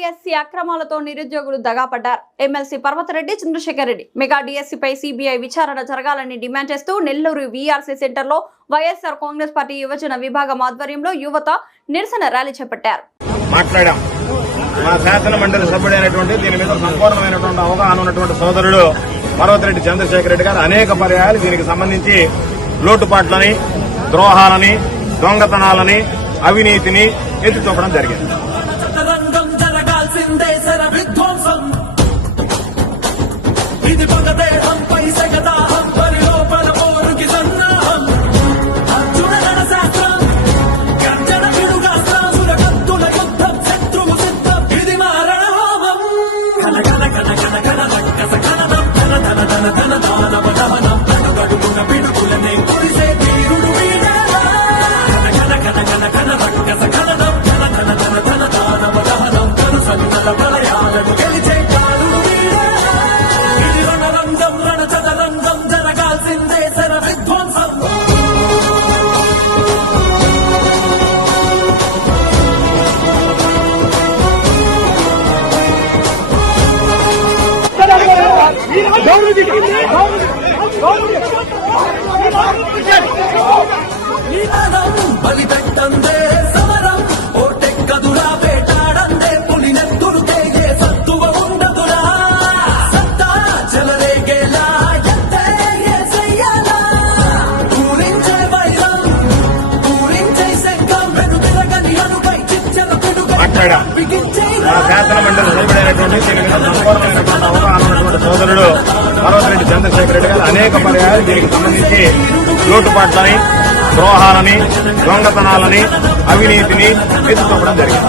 DSC అక్రమాలతో నిరుద్యోగులు దగాపడ్డారు. ఎమ్మెల్సీ పర్వతరెడ్డి, చంద్రశేఖర్ రెడ్డి మెగా డిఎస్సిపై సిబిఐ విచారణ జరగాలని డిమాండ్ చేస్తూ నెల్లూరు వీఆర్సీ సెంటర్లో వైఎస్ఆర్ కాంగ్రెస్ పార్టీ యువజన విభాగం ఆధ్వర్యంలో యువత నిరసన ర్యాలీ చేపట్టారు. మా శాసన మండలి సభ్యుడైనటువంటి దీని మీద సంపూర్ణమైనటువంటి అవగాహన ఉన్నటువంటి సోదరుడు పర్వతరెడ్డి చంద్రశేఖర్ రెడ్డి గారు అనేక పర్యాయాలు దీనికి సంబంధించి లోటుపాట్లని, ద్రోహాలని, దొంగతనాలని, అవినీతిని ఎత్తి చూపడం జరిగింది. బలిపెట్టందే సమరం ఓటెక్కదురా వేటాడందే పులినెత్తురుతే ఏ సత్తువ ఉండదురా సత్తా చెలరేగేలా ఎత్తే ఏ చెయ్యాలా పూరించే వైరం పూరించే శంఖం వెనుతిరగని అనుపై చిచ్చల పిడుగై శాసన మండలి సభ్యుడైనటువంటి దీని మీద సంపూర్ణమైనటువంటి అవగాహన ఉన్నటువంటి సోదరుడు పర్వతరెడ్డి చంద్రశేఖర్ రెడ్డి గారు అనేక పర్యాయాలు దీనికి సంబంధించి లోటుపాట్లని, ద్రోహాలని, దొంగతనాలని, అవినీతిని ఎత్తి చూపడం జరిగింది.